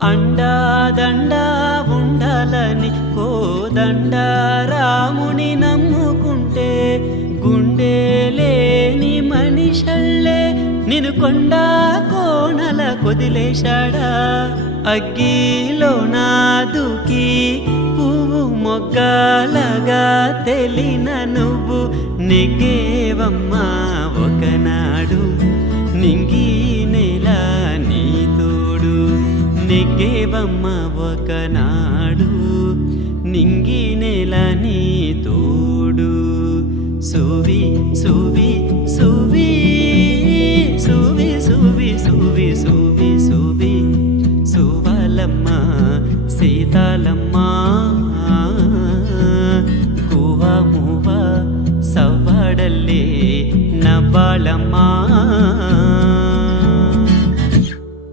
అండాదండా ఉండాలని కోదండ రాముని నమ్ముకుంటే గుండె లేని మనిషల్లే నిన్ను కొండా కోనల కొదిలేశాడా అగ్గిలో నాదుకి పువ్వు మొగ్గలగా తెలిన నువ్వు నెగ్గేవమ్మా ఒకనాడు నింగి నేల నీ తోడు నెగ్గేవమ్మ ఒకనాడు నింగి నేల నీ తోడు సువి సువి సువి సువి సువి సువి సువి సువి సువలమ్మ సీతాలమ్మ కువ మువ సవ్వడల్లే నవ్వాళమ్మ